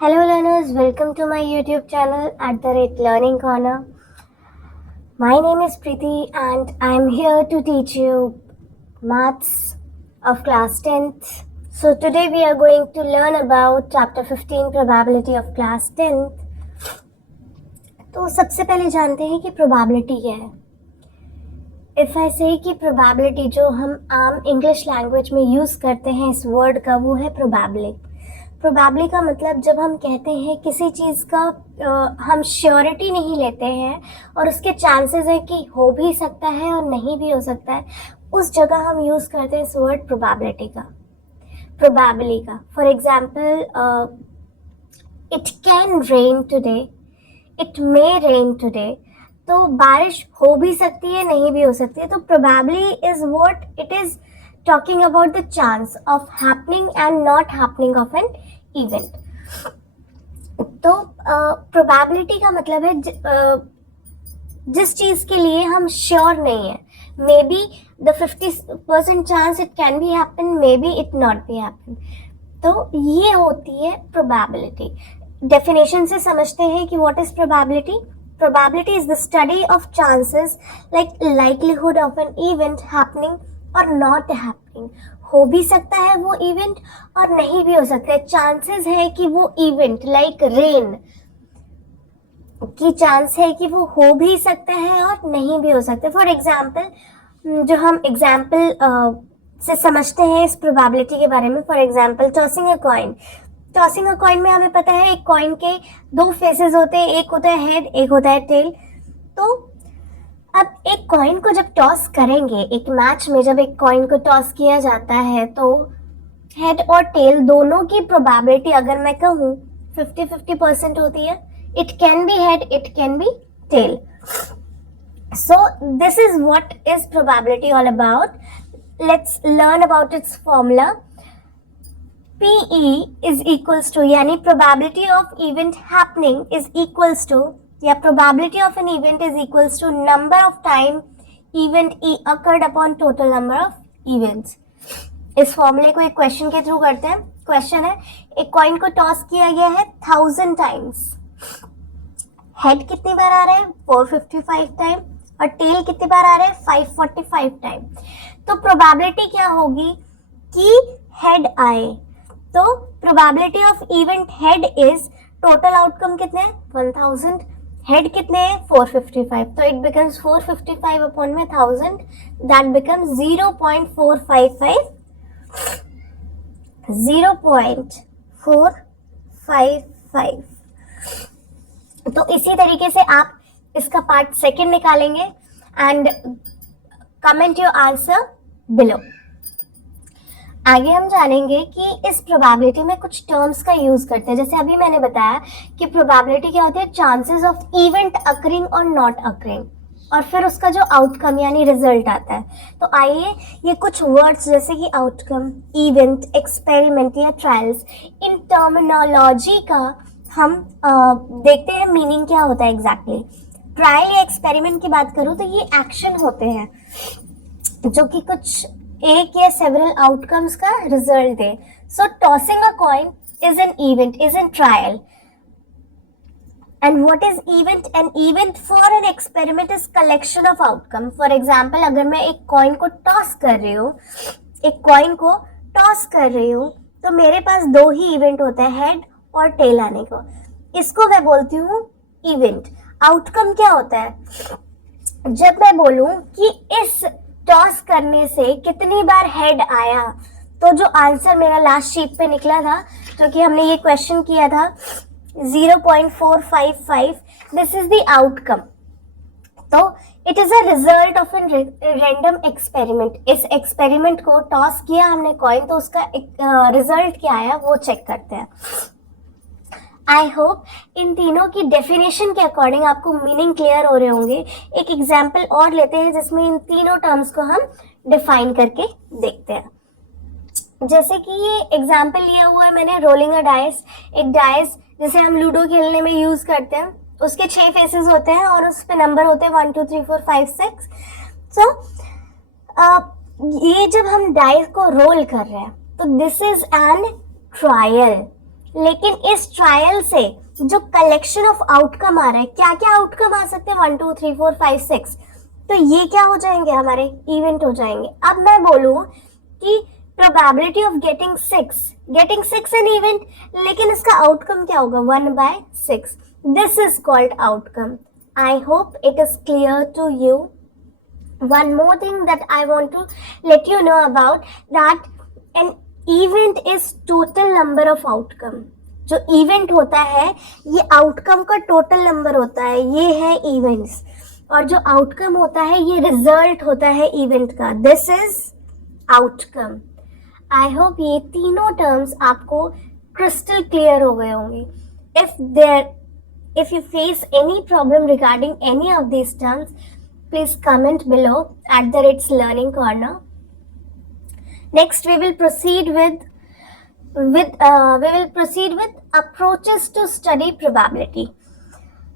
Hello learners, welcome to my YouTube channel @Learning Corner. My name is Preeti and I'm here to teach you maths of class 10th. So today we are going to learn about chapter 15 probability of class 10th. तो सबसे पहले जानते हैं कि probability क्या है. If I say कि probability जो हम आम इंग्लिश लैंग्वेज में यूज़ करते हैं इस वर्ड का वो है probability. प्रोबेबली का मतलब जब हम कहते हैं किसी चीज़ का हम श्योरिटी नहीं लेते हैं और उसके चांसेस है कि हो भी सकता है और नहीं भी हो सकता है, उस जगह हम यूज़ करते हैं इस वर्ड प्रोबेबिलिटी का, प्रोबेबली का. For example, it can rain today, it may rain today. तो बारिश हो भी सकती है, नहीं भी हो सकती है. तो probably is what it is talking about the chance of happening and not happening of an event. तो probability का मतलब है जिस चीज़ के लिए हम श्योर नहीं है. May be the 50% chance it can be happen, may be it not be happen. तो ये होती है प्रोबेबिलिटी. डेफिनेशन से समझते हैं कि what is probability. Probability is the study of chances like likelihood of an event happening और not happening. हो भी सकता है वो इवेंट और नहीं भी हो सकता है. चांसेस है कि वो इवेंट लाइक रेन की चांस है कि वो हो भी सकता है और नहीं भी हो सकता है. फॉर एग्जाम्पल, जो हम एग्जाम्पल से समझते हैं इस प्रोबेबिलिटी के बारे में. For example, tossing a coin. Tossing a coin में हमें पता है एक कॉइन के दो फेसेस होते हैं, एक होता है हेड, एक होता है टेल. तो अब एक कॉइन को जब टॉस करेंगे, एक मैच में जब एक कॉइन को टॉस किया जाता है तो हेड और टेल दोनों की प्रोबेबिलिटी अगर मैं कहूँ 50-50% होती है. It can be head, it can be tail. So this is what is probability all about. Let's learn about its formula. PE is equals to, यानी probability of event happening is equals to, या probability of an event is equals to number of time event E occurred upon total number of events. इस फॉर्मूले को एक question के through करते हैं. Question है, एक कॉइन को टॉस किया गया है 1000 टाइम्स. हेड कितनी बार आ रहा है? 455 टाइम. और टेल कितनी बार आ रहा है? 545 टाइम. तो प्रोबेबिलिटी क्या होगी कि हेड आए. तो probability of event head is, total outcome कितने हैं? 1000. हेड कितने हैं? 455. तो इट बिकम्स 455 अपॉन में 1000, दैट बिकम्स 0.455. 0.455. तो इसी तरीके से आप इसका पार्ट सेकंड निकालेंगे and comment your answer below. आगे हम जानेंगे कि इस प्रोबेबिलिटी में कुछ टर्म्स का यूज करते हैं. जैसे अभी मैंने बताया कि प्रोबेबिलिटी क्या होती है? चांसेस ऑफ इवेंट अकरिंग और नॉट अकरिंग, और फिर उसका जो आउटकम यानी रिजल्ट आता है. तो आइए ये कुछ वर्ड्स जैसे कि आउटकम, इवेंट, एक्सपेरिमेंट या ट्रायल्स, इन टर्मिनोलॉजी का हम देखते हैं मीनिंग क्या होता है एग्जैक्टली. ट्रायल या एक्सपेरिमेंट की बात करूँ तो ये एक्शन होते हैं जो कि कुछ एक या सेवरल आउटकम्स का रिजल्ट दे. So tossing a coin is an event, is an trial. And what is event? An event for an experiment is collection of outcome. For example, अगर मैं एक कॉइन को टॉस कर रही हूँ, तो मेरे पास दो ही इवेंट होता है, हेड और टेल आने को. इसको मैं बोलती हूँ इवेंट. आउटकम क्या होता है? जब मैं बोलूं कि इस टॉस करने से कितनी बार हेड आया, तो जो आंसर मेरा लास्ट शीट पे निकला था, जो कि हमने ये क्वेश्चन किया था, 0.455, दिस इज द आउटकम. तो it is a result of an random experiment. इस एक्सपेरिमेंट को टॉस किया हमने कॉइन, तो उसका रिजल्ट क्या आया वो चेक करते हैं. आई होप इन तीनों की डेफिनेशन के अकॉर्डिंग आपको मीनिंग क्लियर हो रहे होंगे. एक एग्जाम्पल और लेते हैं जिसमें इन तीनों टर्म्स को हम डिफाइन करके देखते हैं. जैसे कि ये एग्जाम्पल लिया हुआ है मैंने, रोलिंग अ डाइस. एक डाइस जैसे हम लूडो खेलने में यूज करते हैं, उसके 6 फेसेस होते हैं और उस पे नंबर होते हैं 1 2 3 4 5 6. सो ये जब हम डाइस को रोल कर रहे हैं तो दिस इज एन ट्रायल. लेकिन इस ट्रायल से जो कलेक्शन ऑफ आउटकम आ रहा है, क्या क्या आउटकम आ सकते हैं, 1 2 3 4 5 6, तो ये क्या हो जाएंगे, हमारे इवेंट हो जाएंगे। अब मैं बोलूं कि probability of getting six an event, लेकिन इसका आउटकम क्या होगा, 1/6। This is called outcome. I hope it is clear to you. One more thing that I want to let you know about, that an event is total number of outcome। जो event होता है ये outcome का total number होता है, ये है events. और जो आउटकम होता है ये रिजल्ट होता है इवेंट का। This is outcome. I hope ये तीनों टर्म्स आपको क्रिस्टल क्लियर हो गए होंगे। If you face any problem regarding any of these terms, please comment below @its learning corner. Next, we will proceed with approaches to study probability.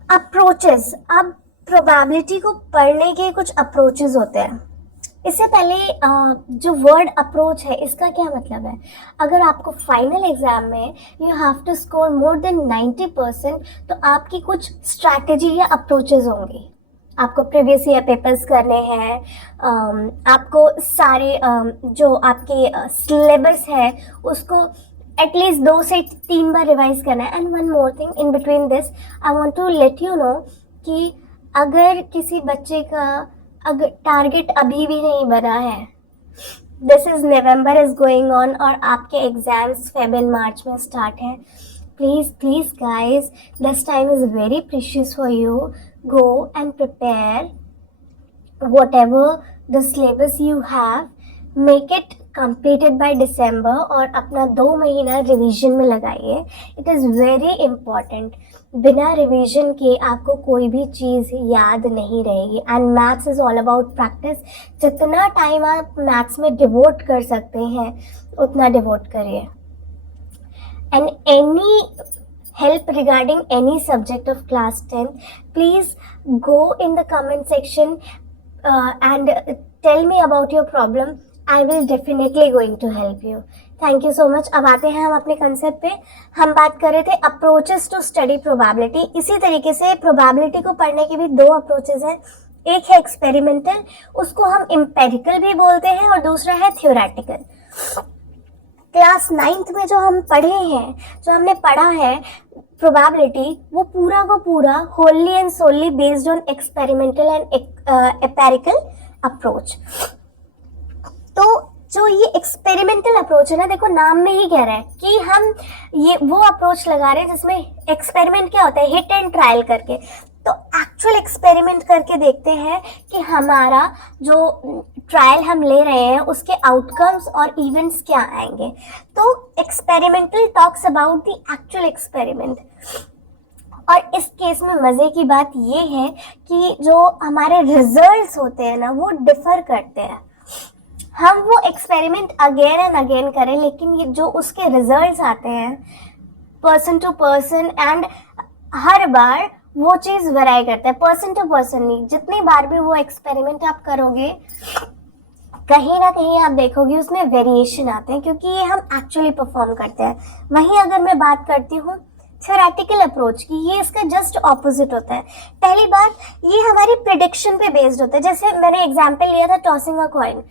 Approaches, अब probability को पढ़ने के कुछ approaches होते हैं। इससे पहले जो वर्ड अप्रोच है इसका क्या मतलब है, अगर आपको फाइनल एग्जाम में you have to score more than 90%, तो आपकी कुछ स्ट्रैटेजी या अप्रोचेज होंगी। आपको प्रीवियस ईयर पेपर्स करने हैं, आपको सारे जो आपके सिलेबस है उसको एटलीस्ट 2 से 3 बार रिवाइज करना है। And one more thing in between this, I want to let you know कि अगर किसी बच्चे का अगर टारगेट अभी भी नहीं बना है, this is November is going on और आपके एग्जाम्स फेब एंड मार्च में स्टार्ट है, please guys, this time is very precious for you. Go and prepare whatever the syllabus you have, make it completed by December और अपना 2 महीना revision में लगाइए। It is very important. बिना revision के आपको कोई भी चीज़ याद नहीं रहेगी। And maths is all about practice. जितना टाइम आप मैथ्स में डिवोट कर सकते हैं उतना डिवोट करिए। And any help regarding any subject of class 10, please go in the comment section and tell me about your problem. I will definitely going to help you. Thank you so much. अब आते हैं हम अपने concept पे। हम बात कर रहे थे अप्रोचेस टू स्टडी प्रोबेबिलिटी। इसी तरीके से प्रोबेबिलिटी को पढ़ने के भी 2 अप्रोचेस हैं। एक है एक्सपेरिमेंटल, उसको हम एम्पेरिकल भी बोलते हैं, और दूसरा है थ्योरेटिकल। क्लास 9th में जो हम पढ़े हैं, जो हमने पढ़ा है प्रोबेबिलिटी, वो पूरा का पूरा wholly and solely based on experimental and empirical approach. तो जो ये एक्सपेरिमेंटल अप्रोच है ना, देखो नाम में ही कह रहा है कि हम ये वो अप्रोच लगा रहे हैं जिसमें एक्सपेरिमेंट क्या होता है, हिट एंड ट्रायल करके। तो एक्चुअल एक्सपेरिमेंट करके देखते हैं कि हमारा जो ट्रायल हम ले रहे हैं उसके आउटकम्स और इवेंट्स क्या आएंगे। तो experimental talks about the actual experiment. और इस केस में मज़े की बात ये है कि जो हमारे रिजल्ट्स होते हैं ना वो डिफर करते हैं। हम वो एक्सपेरिमेंट अगेन एंड अगेन करें, लेकिन ये जो उसके रिजल्ट्स आते हैं पर्सन टू पर्सन, एंड हर बार वो चीज़ वेराई करता है, पर्सन टू पर्सन नहीं। जितनी बार भी वो एक्सपेरिमेंट आप करोगे कहीं ना कहीं आप देखोगे उसमें वेरिएशन आते हैं, क्योंकि ये हम एक्चुअली परफॉर्म करते हैं। वहीं अगर मैं बात करती हूँ थ्योरेटिकल अप्रोच की, ये इसका जस्ट ऑपोजिट होता है। पहली बात, ये हमारी प्रिडिक्शन पे बेस्ड होता है। जैसे मैंने एग्जाम्पल लिया था टॉसिंग अ कॉइन।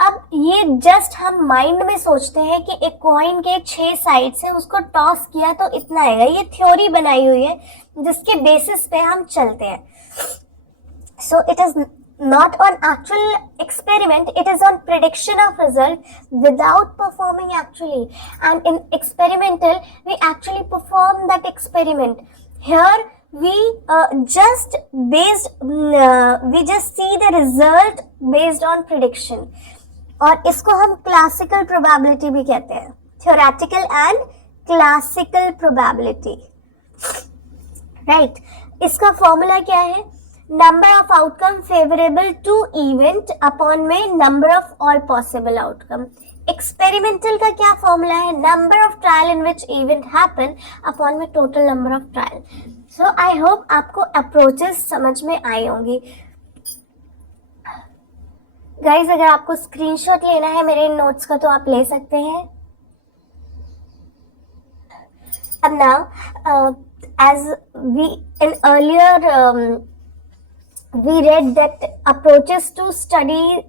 अब ये जस्ट हम माइंड में सोचते हैं कि एक कॉइन के 6 साइड्स हैं, उसको टॉस किया तो इतना आएगा। ये थ्योरी बनाई हुई है जिसके बेसिस पे हम चलते हैं। So it is not on actual experiment, it is on prediction of result without performing actually. And in experimental we actually perform that experiment. Here we just see the result based on prediction. और इसको हम classical probability भी कहते हैं, theoretical and classical probability, right. इसका formula क्या है, number of outcome favourable to event upon में number of all possible outcome. Experimental का क्या फॉर्मूला है, number of trial in which event happen upon में total number of trial. So I hope आपको approaches समझ में आई होंगी। गाइज, अगर आपको स्क्रीनशॉट लेना है मेरे इन नोट्स का तो आप ले सकते हैं। And now, as we in earlier we read that approaches to study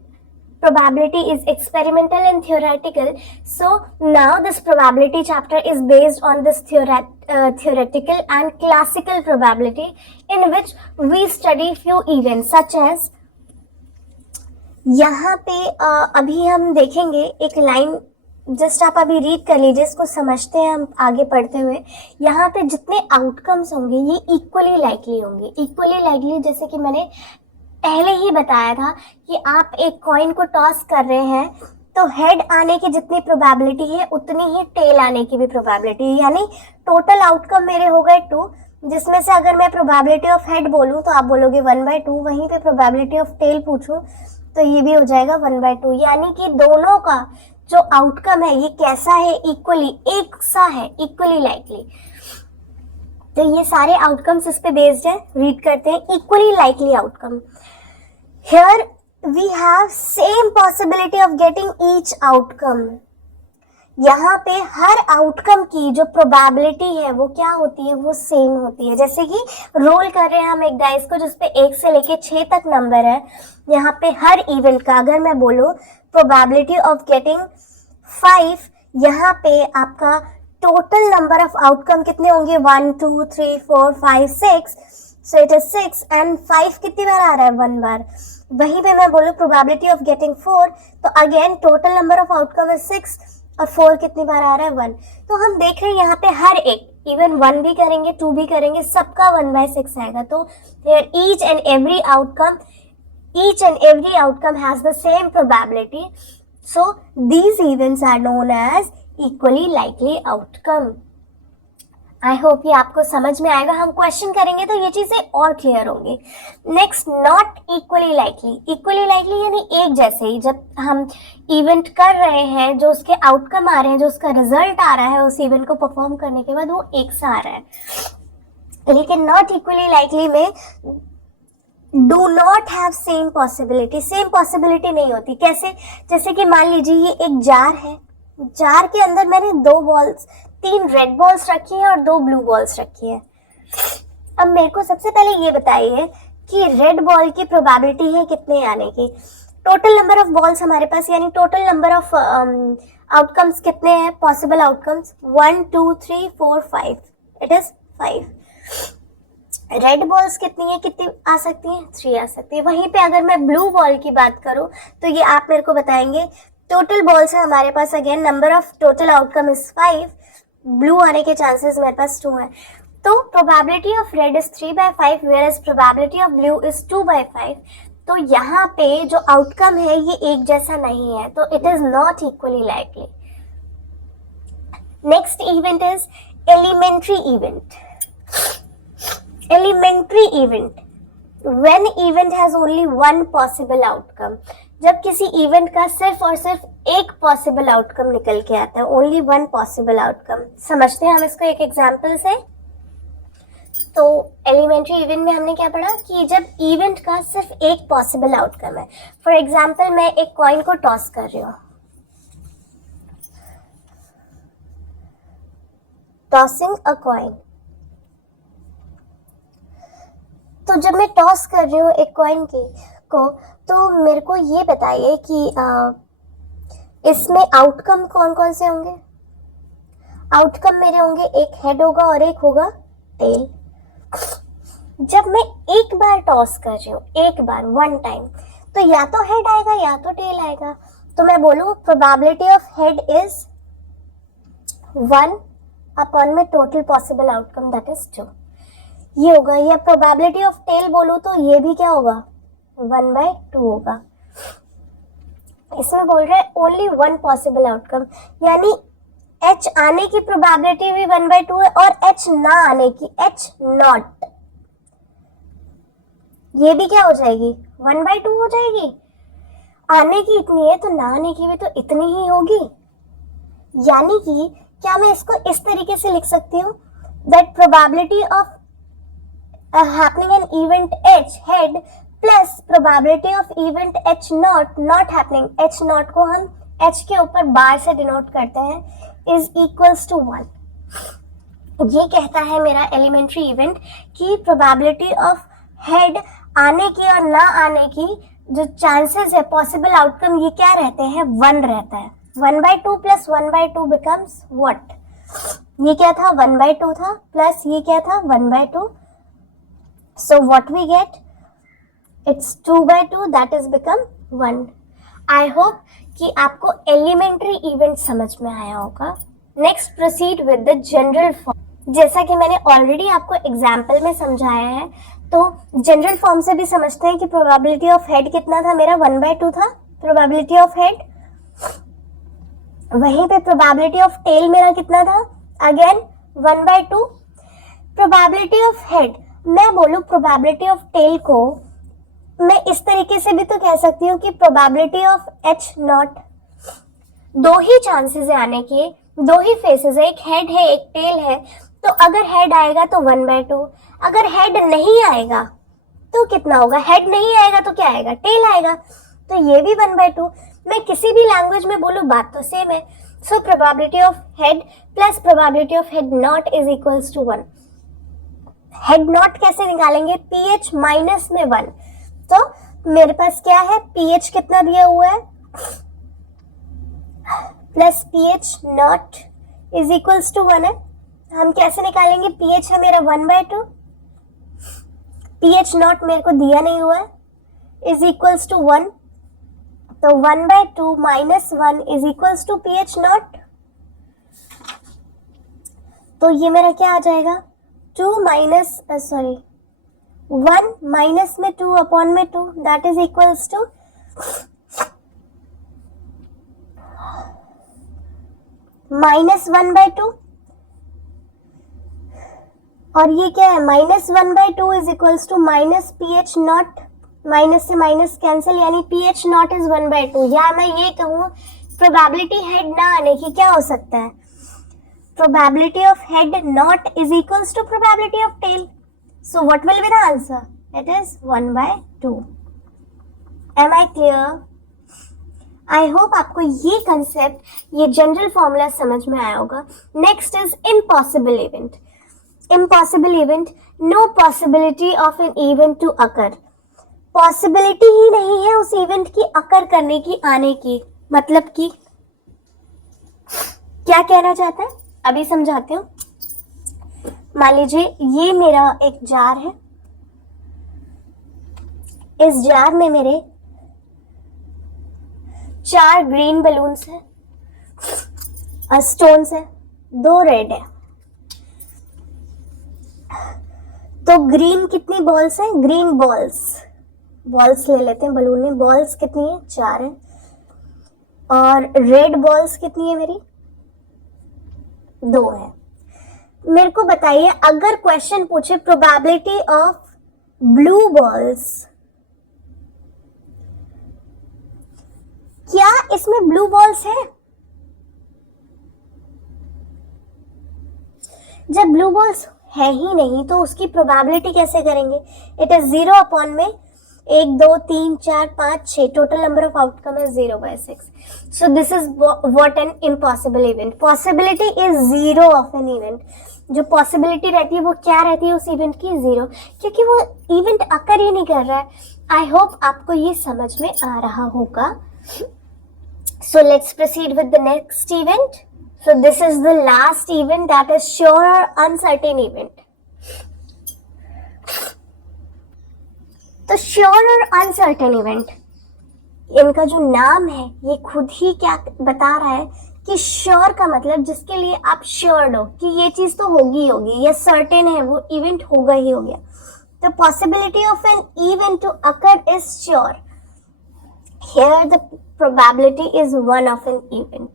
probability is experimental and theoretical. So now this probability chapter is based on this theoretical and classical probability, in which we study few events such as, यहाँ पे अभी हम देखेंगे एक line, just आप अभी read कर लीजिए, इसको समझते हैं हम आगे पढ़ते हुए। यहाँ पे जितने आउटकम्स होंगे ये इक्वली लाइकली होंगे। इक्वली लाइकली जैसे कि मैंने पहले ही बताया था कि आप एक कॉइन को टॉस कर रहे हैं तो हेड आने की जितनी प्रोबेबिलिटी है उतनी ही टेल आने की भी प्रोबेबिलिटी, यानी टोटल आउटकम मेरे हो गए 2, जिसमें से अगर मैं प्रोबेबिलिटी ऑफ हेड बोलूँ तो आप बोलोगे 1/2, वहीं पे प्रोबेबिलिटी ऑफ टेल पूछूं तो ये भी हो जाएगा 1/2, यानी कि दोनों का जो आउटकम है ये कैसा है, इक्वली एक सा है, इक्वली लाइकली। तो ये सारे आउटकम्स इस पे बेस्ड है। रीड करते हैं, equally likely outcome. Here we have same possibility of getting each outcome. यहाँ पे हर आउटकम की जो प्रोबेबिलिटी है वो क्या होती है, वो सेम होती है। जैसे कि रोल कर रहे हैं हम एक डाइस को जिसपे 1 से लेके 6 तक नंबर है। यहाँ पे हर इवेंट का अगर मैं बोलूँ प्रोबेबिलिटी ऑफ गेटिंग 5, यहाँ पे आपका टोटल नंबर ऑफ आउटकम कितने होंगे, 1 2 3 4 5 6, सो इट इज 6 एंड 5 कितनी बार आ रहा है, 1 बार। वहीं पे मैं बोलूँ प्रोबेबिलिटी ऑफ गेटिंग 4, तो again total number of outcome is 6 और 4 कितनी बार आ रहा है, 1। तो हम देख रहे हैं यहाँ पे हर एक, इवन 1 भी करेंगे 2 भी करेंगे, सबका 1/6 आएगा। तो here each and every outcome has the same probability, so these events are known as equally likely outcome। I hope ये आपको समझ में आएगा। हम क्वेश्चन करेंगे तो ये चीजें और क्लियर होंगी। Next, not equally likely. Equally likely यानी एक जैसे ही, जब हम इवेंट कर रहे हैं जो उसके आउटकम आ रहे हैं, जो उसका रिजल्ट आ रहा है उस इवेंट को परफॉर्म करने के बाद, वो एक सा आ रहा है। लेकिन नॉट इक्वली लाइकली में do not have same possibility, same possibility नहीं होती। कैसे, जैसे कि मान लीजिए ये एक जार है, जार के अंदर मैंने 3 रेड बॉल्स रखी हैं और 2 ब्लू बॉल्स रखी है। अब मेरे को सबसे पहले ये बताइए कि रेड बॉल की प्रोबेबिलिटी है कितने आने की। टोटल नंबर ऑफ बॉल्स हमारे पास, यानी टोटल नंबर ऑफ आउटकम्स कितने हैं, possible outcomes 1 2 3 4 5, it is 5। Red balls कितनी है, कितनी आ सकती हैं, 3 आ सकती है। वहीं पे अगर मैं ब्लू बॉल की बात करूं तो ये आप मेरे को बताएंगे, टोटल बॉल्स है हमारे पास, again number of total outcome is 5, blue आने के चांसेस मेरे पास 2 है। तो probability of red is 3/5 whereas probability of blue is 2/5। तो यहाँ पे जो आउटकम है ये एक जैसा नहीं है, तो it is not equally likely. Next event is elementary event. Elementary event, when event has only 1 possible outcome. जब किसी इवेंट का सिर्फ और सिर्फ एक पॉसिबल आउटकम निकल के आता है, ओनली 1 पॉसिबल आउटकम। समझते हैं हम इसको एक एग्जांपल से। तो एलिमेंट्री इवेंट में हमने क्या पढ़ा कि जब इवेंट का सिर्फ एक पॉसिबल आउटकम है। फॉर एग्जांपल मैं एक कॉइन को टॉस कर रही हूँ, टॉसिंग अ कॉइन। तो जब मैं टॉस कर रही हूँ एक कॉइन को, तो मेरे को ये बताइए कि इसमें आउटकम कौन कौन से होंगे। आउटकम मेरे होंगे, एक हेड होगा और एक होगा टेल। जब मैं एक बार टॉस कर रही हूँ, एक बार 1 टाइम, तो या तो हेड आएगा या तो टेल आएगा। तो मैं बोलूँ probability of head is 1 upon में total possible outcome that is 2, ये होगा। या प्रोबेबिलिटी ऑफ टेल बोलूँ तो ये भी क्या होगा, 1/2 होगा। इसमें बोल रहे हैं ओनली 1 पॉसिबल आउटकम, यानी H आने की प्रोबेबिलिटी भी 1/2 है और H ना आने की, H नॉट, ये भी क्या हो जाएगी, 1/2 हो जाएगी। आने की इतनी है तो ना आने की भी तो इतनी ही होगी। यानी कि क्या मैं इसको इस तरीके से लिख सकती हूँ, that probability of happening an event H head plus probability of event H not happening, H not को हम H के ऊपर बार से डिनोट करते हैं, इज इक्वल्स टू 1। ये कहता है मेरा एलिमेंट्री इवेंट कि प्रोबेबिलिटी ऑफ हेड आने की और ना आने की जो चांसेस है, पॉसिबल आउटकम, ये क्या रहते हैं, 1 रहता है। 1/2 प्लस 1/2 बिकम्स व्हाट? ये क्या था, 1/2 था, प्लस ये क्या था, 1/2। So what we get, it's 2/2, that is become 1। I hope कि आपको एलिमेंट्री इवेंट समझ में आया होगा। Next proceed with the general form. जैसा कि मैंने ऑलरेडी आपको एग्जाम्पल में समझाया है, तो जनरल फॉर्म से भी समझते हैं कि प्रोबेबिलिटी ऑफ हेड कितना था मेरा, 1/2 था प्रोबेबिलिटी ऑफ हेड। वहीं पे प्रोबेबिलिटी ऑफ टेल मेरा कितना था, अगेन 1/2। प्रोबेबिलिटी ऑफ हेड, मैं बोलूं प्रोबेबिलिटी ऑफ टेल को मैं इस तरीके से भी तो कह सकती हूँ कि प्रोबेबिलिटी ऑफ H0, दो ही चांसेस है आने के, दो ही फेसेस है, एक हेड है एक टेल है। तो अगर हेड आएगा तो 1/2, अगर हेड नहीं आएगा तो कितना होगा, हेड नहीं आएगा तो क्या आएगा, टेल आएगा, तो ये भी 1/2। मैं किसी भी लैंग्वेज में बोलूं बात तो सेम है। So probability of head plus probability of head not is equals to 1। Head not कैसे निकालेंगे, PH माइनस में 1। तो मेरे पास क्या है, PH कितना दिया हुआ है, plus PH not is equals to 1 है। हम कैसे निकालेंगे, PH है मेरा 1/2, PH नॉट मेरे को दिया नहीं हुआ है, इज इक्वल्स टू 1। तो 1/2 minus 1 is equals to PH not. तो ये मेरा क्या आ जाएगा, 1 माइनस में 2 अपॉन में 2, दैट इज इक्वल्स टू -1/2। और ये क्या है, -1/2 is equals to minus PH not, minus से माइनस कैंसिल, यानी PH नॉट इज 1/2। या मैं ये कहूँ प्रोबेबिलिटी हेड ना आने की क्या हो सकता है, probability of head not is equals to probability of tail. So what will be the answer, it is 1/2। Am I clear? I hope आपको ये कंसेप्ट, ये जनरल फॉर्मूला समझ में आया होगा। Next is impossible event. Impossible event, no possibility of an event to occur. Possibility ही नहीं है उस इवेंट की अकर करने की, आने की, मतलब कि क्या कहना चाहता है अभी समझाती हूँ। मान लीजिए ये मेरा एक जार है, इस जार में मेरे 4 ग्रीन बलून्स है, स्टोन्स है, 2 रेड है। तो ग्रीन कितनी बॉल्स हैं, ग्रीन बॉल्स ले लेते हैं बलून में, बॉल्स कितनी है, 4 है। और रेड बॉल्स कितनी है मेरी, 2 है। मेरे को बताइए, अगर क्वेश्चन पूछे प्रोबेबिलिटी ऑफ ब्लू बॉल्स, क्या इसमें ब्लू बॉल्स है? जब ब्लू बॉल्स है ही नहीं तो उसकी प्रोबेबिलिटी कैसे करेंगे? इट इज 0 अपॉन में 1 2 3 4 5 6, टोटल नंबर ऑफ आउटकम है 0/6। सो this is what an impossible event. Possibility is 0 of an event. जो पॉसिबिलिटी रहती है वो क्या रहती है उस इवेंट की, 0, क्योंकि वो इवेंट अकर ही नहीं कर रहा है। आई होप आपको ये समझ में आ रहा होगा। So let's proceed with the next event. So this is the last event, that is sure or uncertain event. तो श्योर और अनसर्टेन इवेंट, इनका जो नाम है ये खुद ही क्या बता रहा है कि श्योर का मतलब जिसके लिए आप श्योर्ड हो कि ये चीज तो होगी होगी, ये सर्टेन है वो इवेंट होगा ही हो गया। तो possibility of an event to occur is sure. Here the probability is 1 of an event.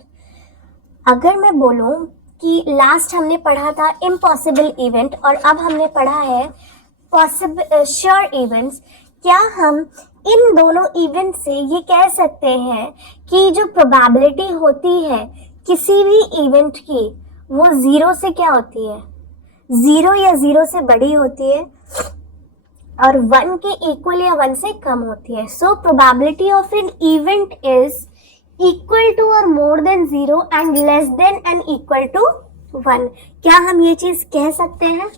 अगर मैं बोलूं कि लास्ट हमने पढ़ा था इम्पॉसिबल इवेंट और अब हमने पढ़ा है पॉसिबल श्योर इवेंट्स, क्या हम इन दोनों इवेंट से ये कह सकते हैं कि जो प्रोबेबिलिटी होती है किसी भी इवेंट की वो 0 से क्या होती है, 0 या 0 से बड़ी होती है और 1 के इक्वल या 1 से कम होती है। So probability of an event is equal to और more than 0 and less than and equal to 1। क्या हम ये चीज़ कह सकते हैं?